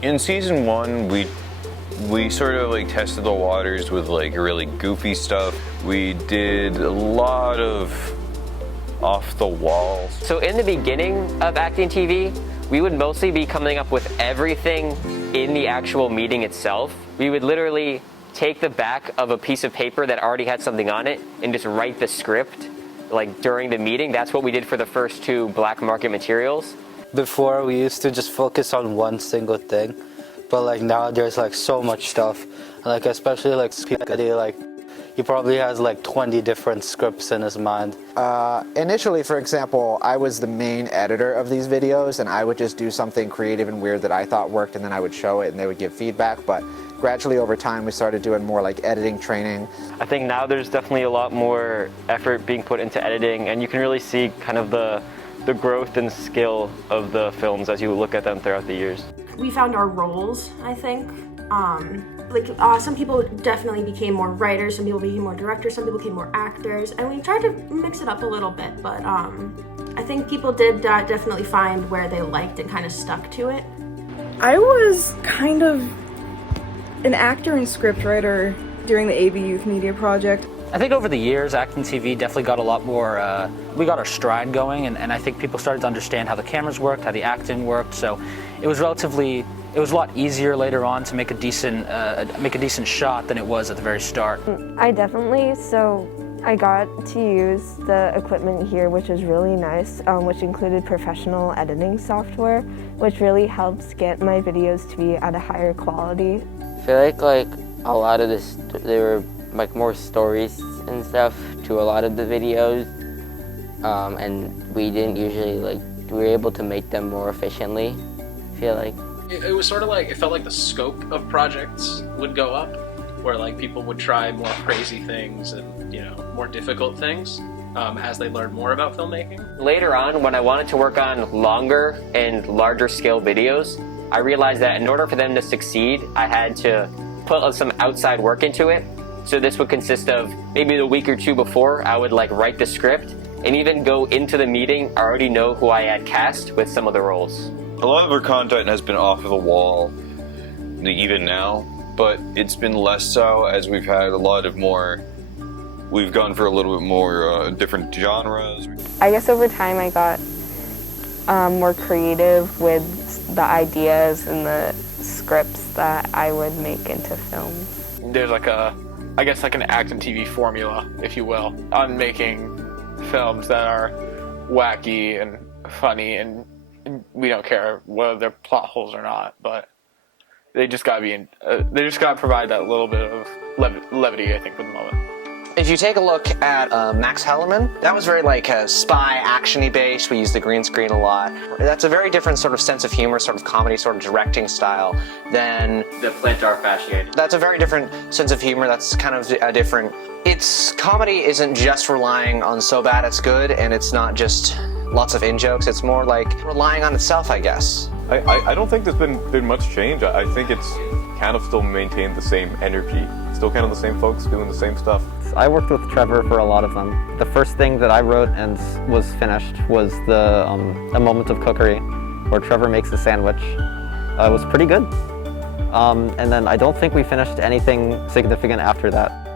In season 1, we sort of like tested the waters with like really goofy stuff. We did a lot of off the wall. So in the beginning of Acting TV, we would mostly be coming up with everything in the actual meeting itself. We would literally take the back of a piece of paper that already had something on it and just write the script like during the meeting. That's what we did for the first 2 black market materials. Before, we used to just focus on one single thing, but like now there's like so much stuff, and like especially like he probably has like 20 different scripts in his mind. Initially, for example, I was the main editor of these videos, and I would just do something creative and weird that I thought worked, and then I would show it and they would give feedback. But gradually over time, we started doing more like editing training. I think now there's definitely a lot more effort being put into editing, and you can really see kind of the growth and skill of the films as you look at them throughout the years. We found our roles, I think. Some people definitely became more writers, some people became more directors, some people became more actors, and we tried to mix it up a little bit, but I think people did definitely find where they liked and kind of stuck to it. I was kind of an actor and scriptwriter during the AB Youth Media Project. I think over the years, Acting TV definitely got a lot more, we got our stride going, and I think people started to understand how the cameras worked, how the acting worked, so it was a lot easier later on to make a decent shot than it was at the very start. I got to use the equipment here, which is really nice, which included professional editing software, which really helps get my videos to be at a higher quality. I feel like a lot of this, there were like more stories and stuff to a lot of the videos, and we didn't usually we were able to make them more efficiently, I feel like. It was sort of like, it felt like the scope of projects would go up, where like people would try more crazy things and, you know, more difficult things as they learned more about filmmaking. Later on, when I wanted to work on longer and larger scale videos, I realized that in order for them to succeed, I had to put some outside work into it. So this would consist of maybe the week or 2 before, I would like write the script and even go into the meeting. I already know who I had cast with some of the roles. A lot of our content has been off of the wall, even now, but it's been less so as we've had we've gone for a little bit more different genres. I guess over time I got more creative with the ideas and the scripts that I would make into films. There's I guess an Acting TV formula, if you will, on making films that are wacky and funny, and we don't care whether they're plot holes or not, but they just gotta provide that little bit of levity, I think, for the moment. If you take a look at Max Hellerman, that was very spy, action-y based. We used the green screen a lot. That's a very different sort of sense of humor, sort of comedy, sort of directing style than the Plantar fasciated. That's a very different sense of humor. That's kind of a different. Comedy isn't just relying on so bad it's good, and it's not just lots of in-jokes. It's more like relying on itself, I guess. I don't think there's been much change. I think it's kind of still maintained the same energy. Still kind of the same folks doing the same stuff. I worked with Trevor for a lot of them. The first thing that I wrote and was finished was A Moment of Cookery, where Trevor makes a sandwich. It was pretty good. And then I don't think we finished anything significant after that.